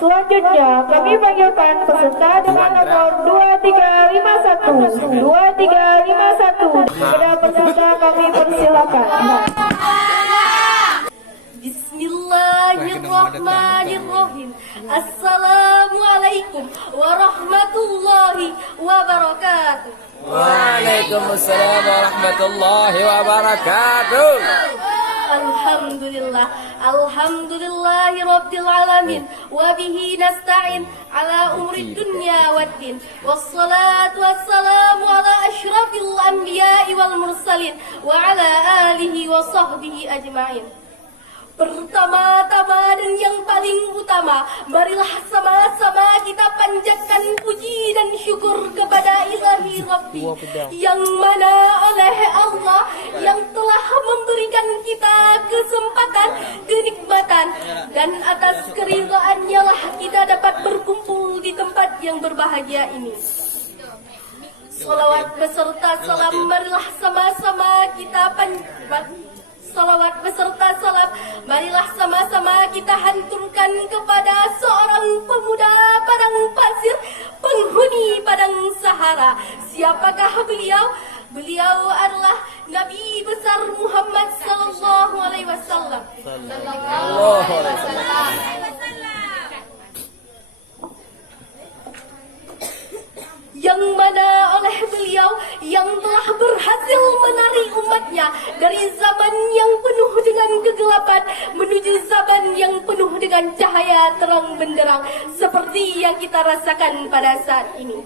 Selanjutnya kami panggilkan peserta dengan nomor 2351. 2351. Kepada peserta kami persilakan. Bismillahirrahmanirrahim. Assalamualaikum warahmatullahi wabarakatuh. Waalaikumsalam warahmatullahi wabarakatuh. Alhamdulillahi rabbil alamin wa bihi nasta'in ala umri dunya waddin wassalatu wassalamu ala asyrafil anbiya'i wal mursalin wa ala alihi wa sahbihi ajma'in. Pertama-tama dan yang paling utama, marilah sama-sama kita panjatkan puji dan syukur kepada Ilahi Rabbi, yang mana oleh Allah yang telah memberikan kita kesempatan, kenikmatan, dan atas keridhaannya lah kita dapat berkumpul di tempat yang berbahagia ini. Salawat beserta salam, marilah sama-sama kita salawat beserta salam, marilah sama-sama kita hanturkan kepada seorang pemuda padang pasir, penghuni padang Sahara. Siapakah beliau? Beliau adalah Nabi besar Muhammad sallallahu alaihi wasallam. Yang mana oleh beliau yang telah berhasil menarik umatnya dari zaman yang penuh dengan kegelapan menuju zaman yang penuh dengan cahaya terang benderang seperti yang kita rasakan pada saat ini.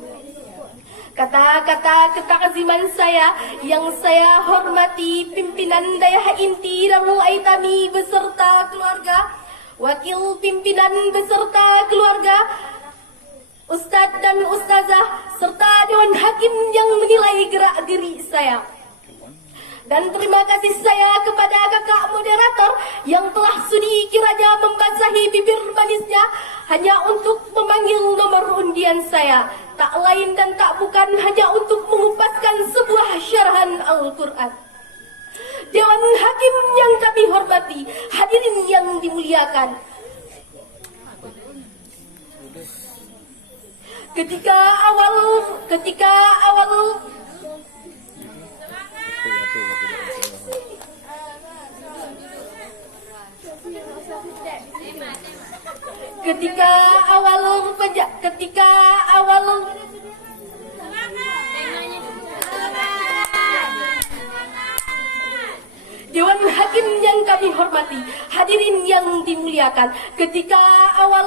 Kata-kata ketakziman saya yang saya hormati pimpinan Dayah Inti Darul Aitami beserta keluarga, wakil pimpinan beserta keluarga, Ustadz dan Ustazah, serta Dewan Hakim yang menilai gerak-geri saya. Dan terima kasih saya kepada kakak moderator yang telah sudi kiranya membasahi bibir manisnya hanya untuk memanggil nomor undian saya. Tak lain dan tak bukan hanya untuk mengupaskan sebuah syarahan Al-Quran. Dewan Hakim yang kami hormati, hadirin yang dimuliakan, Ketika awal Dewan Hakim yang kami hormati, hadirin yang dimuliakan, ketika awal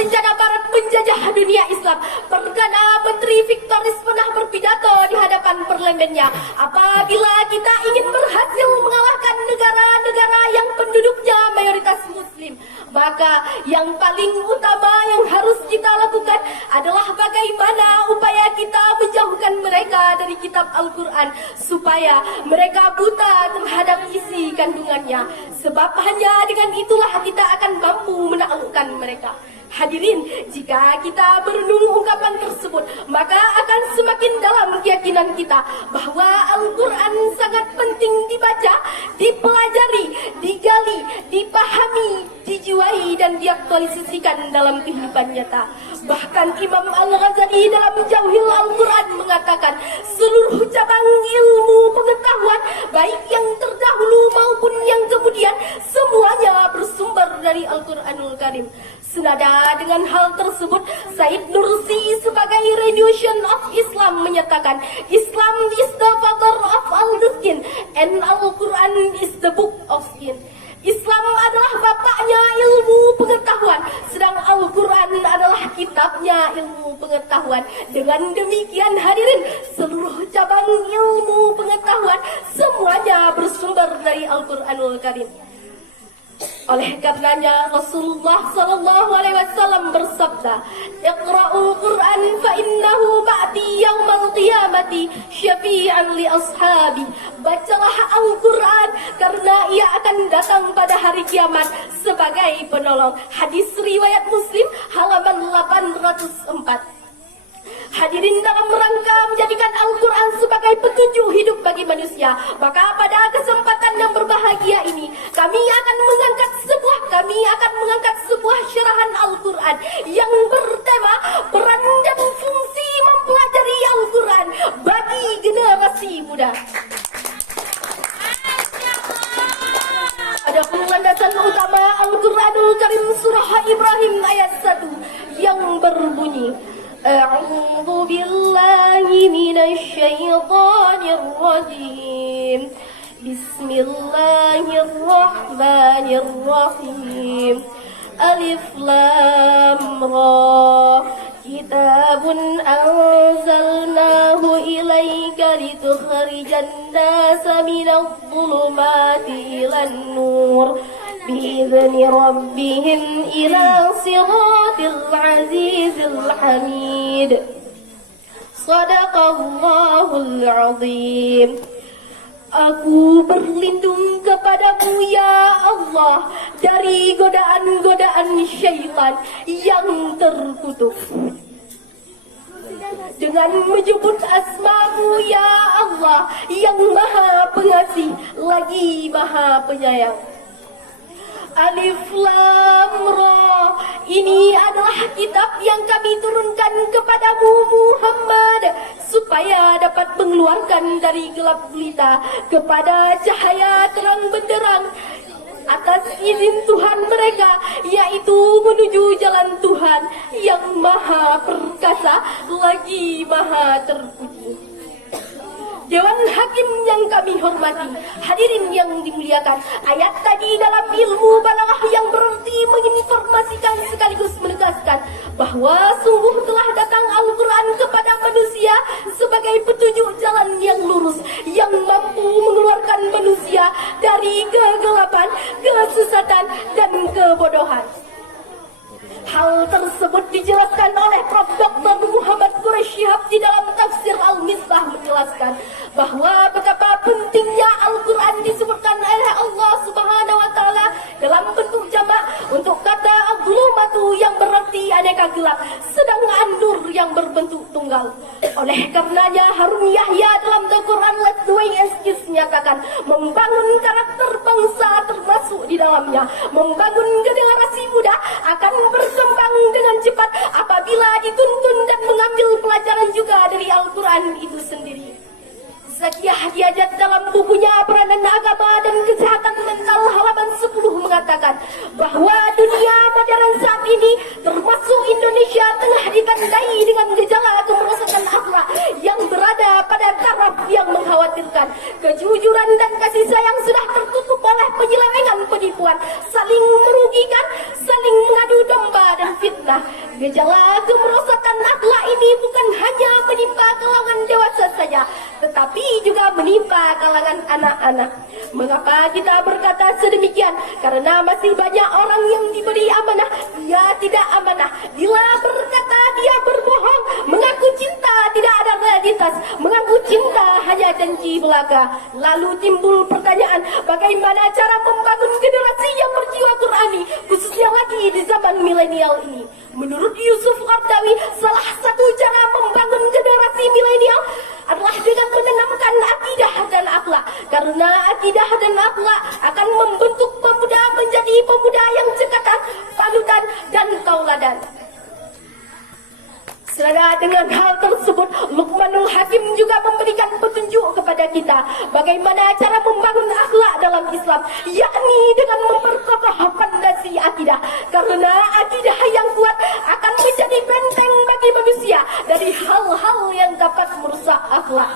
rencana Barat menjajah dunia Islam, Perdana Menteri Victoris pernah berpidato di hadapan parlemennya, apabila kita ingin berhasil mengalahkan negara-negara yang penduduknya mayoritas Muslim, maka yang paling utama yang harus kita lakukan adalah bagaimana upaya kita menjauhkan mereka dari kitab Al-Quran supaya mereka buta terhadap isi kandungannya, sebab hanya dengan itulah kita akan mampu menaklukkan mereka. Hadirin, jika kita merenung ungkapan tersebut, maka akan semakin dalam keyakinan kita bahwa Al-Quran sangat penting dibaca, dipelajari, digali, dipahami, dijiwai, dan diaktualisasikan dalam kehidupan nyata. Bahkan Imam Al-Ghazali dalam Jauhil Al-Quran mengatakan, seluruh cabang ilmu pengetahuan, baik yang terdahulu maupun yang kemudian, semuanya bersumber dari Al-Quranul Karim. Senada dengan hal tersebut, Said Nursi sebagai Renunciation of Islam menyatakan, Islam is the father of all the skin and Al-Quran is the book of skin. Islam adalah bapaknya ilmu pengetahuan, sedang Al-Quran adalah kitabnya ilmu pengetahuan. Dengan demikian hadirin, seluruh cabang ilmu pengetahuan semuanya bersumber dari Al-Quranul Karim. Oleh karenanya Rasulullah sallallahu alaihi wasallam bersabda, "Iqra'ul Qur'an fa innahu ba'di yaumal qiyamati syafi'an li ashabi." Bacalah Al-Qur'an karena ia akan datang pada hari kiamat sebagai penolong. Hadis riwayat Muslim halaman 804. Hadirin, dalam rangka menjadikan sebagai petunjuk hidup bagi manusia. Maka pada kesempatan yang berbahagia ini kami akan mengangkat sebuah syarahan Al-Quran yang bertema peran dan fungsi mempelajari Al-Quran bagi generasi muda. Ada landasan utama Al-Quranul Karim surah Ibrahim ayat 1 yang berbunyi, A'udzu billahi minasy syaithanir rajim. Bismillahirrahmanirrahim. Alif Lam Ra. Kitabun anzalnahu ilaika litukhrijan nasa minadh dhulumati ilan nur bi'izni rabbihim ila siratil azizil hamid. Shadaqallahul azim. Aku berlindung kepadamu ya Allah dari godaan-godaan syaitan yang terkutuk. Dengan menyebut asma-Mu ya Allah yang Maha Pengasih lagi Maha Penyayang. Alif Lam Ra. Ini adalah kitab yang kami turunkan kepadamu Muhammad supaya dapat mengeluarkan dari gelap gulita kepada cahaya terang benderang atas izin Tuhan mereka, yaitu menuju jalan Tuhan yang Maha Perkasa lagi Maha Terpuji. Dewan Hakim yang kami hormati, hadirin yang dimuliakan, ayat tadi dalam ilmu balaghah yang berarti menginformasikan sekaligus menegaskan bahwa sungguh telah datang Al-Quran kepada manusia sebagai petunjuk jalan yang lurus yang mampu mengeluarkan manusia dari kegelapan, kesesatan, dan kebodohan. Hal tersebut dijelaskan oleh Prof. Dr. Muhammad Quraish Shihab di dalam tafsir Al-Misbah, menjelaskan bahwa betapa pentingnya Al-Quran disebutkan oleh Allah Subhanahu wa Ta'ala dalam bentuk jamak untuk kata al-zulumatu yang berarti aneka gelap, sedang an-nur yang berbentuk tunggal. Oleh karenanya Harun Yahya dalam The Quran Let's Doing Excuse menyatakan membangun karakter bangsa termasuk di dalamnya membangun generasi muda akan berkembang dengan cepat apabila dituntun dan mengambil pelajaran juga dari Al-Quran itu sendiri. Zakiyah Diajat dalam bukunya Peranan Agama dan Kesehatan Mental halaman 10 mengatakan bahwa dunia modern saat ini termasuk Indonesia tengah ditandai dengan gejala kemerosotan akhlak yang berada pada taraf yang mengkhawatirkan. Kejujuran dan kasih sayang sudah tertutup oleh penyelewengan, penipuan, saling merugikan, saling mengadu domba dan fitnah. Gejala kemerosotan akhlak ini bukan hanya menimpa kalangan dewasa saja, tetapi juga menimpa kalangan anak-anak. Mengapa kita berkata sedemikian? Karena masih banyak orang yang diberi amanah, dia tidak amanah. Bila berkata dia berbohong, mengaku cinta tidak ada realitas, mengaku cinta hanya janji belaka. Lalu timbul pertanyaan, bagaimana cara membangun generasi yang berjiwa Qurani, khususnya lagi di zaman milenial ini? Menurut Yusuf Qardawi, salah satu cara membangun generasi milenial adalah dengan menanamkan akidah dan akhlak. Karena akidah dan akhlak akan membentuk pemuda menjadi pemuda yang cekatan, panutan, dan tauladan. Serta dengan hal tersebut, Luqmanul Hakim juga memberikan petunjuk kepada kita bagaimana cara membangun akhlak dalam Islam, yakni dengan memperkokoh fondasi akidah. Karena akidah yang kuat akan menjadi benteng bagi manusia dari hal-hal yang dapat merusak akhlak.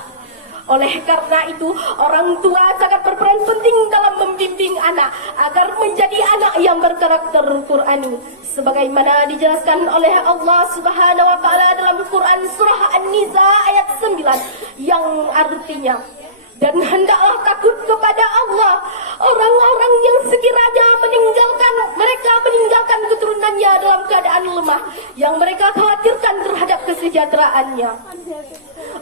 Oleh karena itu, orang tua sangat berperan penting dalam membimbing anak agar menjadi anak yang berkarakter Qurani. Sebagaimana dijelaskan oleh Allah Subhanahu wa Ta'ala dalam Quran surah An-Nisa ayat 9 yang artinya, dan hendaklah takut kepada Allah orang-orang yang sekiranya meninggalkan keturunannya dalam keadaan lemah, yang mereka khawatirkan terhadap kesejahteraannya.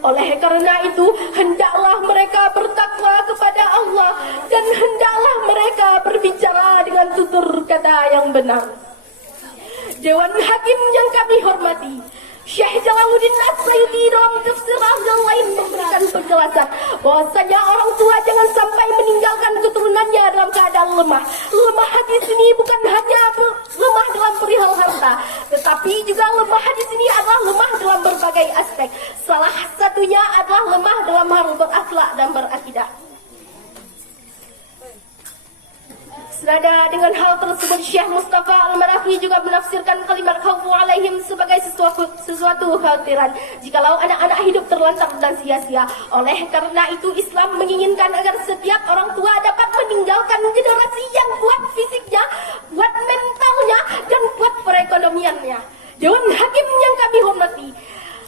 Oleh karena itu, hendaklah mereka bertakwa kepada Allah dan hendaklah mereka berbicara dengan tutur kata yang benar. Dewan Hakim yang kami hormati, Syekh Jalaluddin As-Sayuti dalam tafsir yang lain memberikan dengan penjelasan bahwasanya orang tua jangan sampai meninggalkan keturunannya dalam keadaan lemah. Lemah di sini bukan hanya lemah dalam perihal harta, tetapi juga lemah di sini adalah lemah dalam berbagai aspek. Salah satunya adalah lemah dalam hal berakhlak dan berakidah. Senada dengan hal tersebut, Syekh Mustafa Al-Marafi juga menafsirkan kalimat khawfu alaihim sebagai sesuatu khawatiran jikalau anak-anak hidup terlantar dan sia-sia. Oleh karena itu, Islam menginginkan agar setiap orang tua dapat meninggalkan generasi yang kuat fisiknya, kuat mentalnya, dan kuat perekonomiannya. Dewan Hakim yang kami hormati,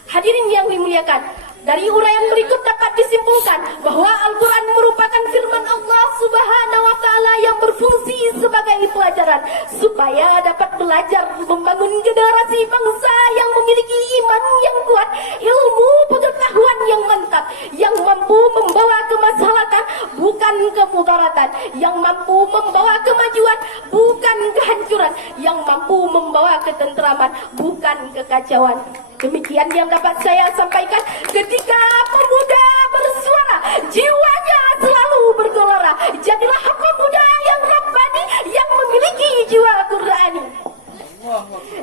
hadirin yang dimuliakan, dari uraian berikut dapat disimpulkan bahwa Al-Quran merupakan firman Allah Subhanahu wa Ta'ala yang berfungsi sebagai pelajaran supaya dapat belajar membangun generasi bangsa yang memiliki iman yang kuat, ilmu pengetahuan yang mantap, yang mampu membawa kemaslahatan bukan kemudaratan, yang mampu membawa kemajuan bukan kehancuran, yang mampu membawa ketentraman bukan kekacauan. Demikian yang dapat saya sampaikan. Ketika pemuda bersuara, jiwanya selalu bergelora. Jadilah pemuda yang rabbani, yang memiliki jiwa Qur'ani.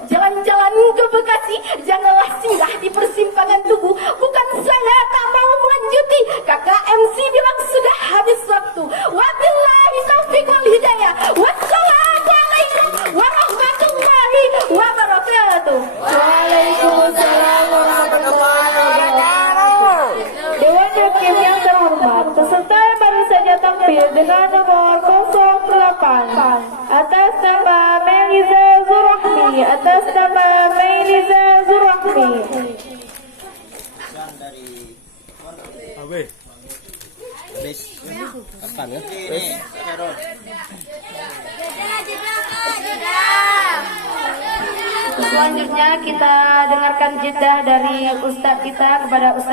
Jalan-jalan ke Bekasi, janganlah singgah di persimpangan Tugu. Bukan saya tak mau melanjuti, kakak MC bilang sudah habis waktu. Wabillahi taufiq wal hidayah. Wassalamualaikum warahmatullahi wabarakatuh. Waalaikumsalam warahmatullahi wabarakatuh. Dewan Hakim yang terhormat, peserta yang baru saja tampil dengan nomor 08 atas nama Meliza Zurahmi, atas nama Meliza Zurahmi. Selanjutnya kita dengarkan jeda dari Ustadz kita kepada Ustadz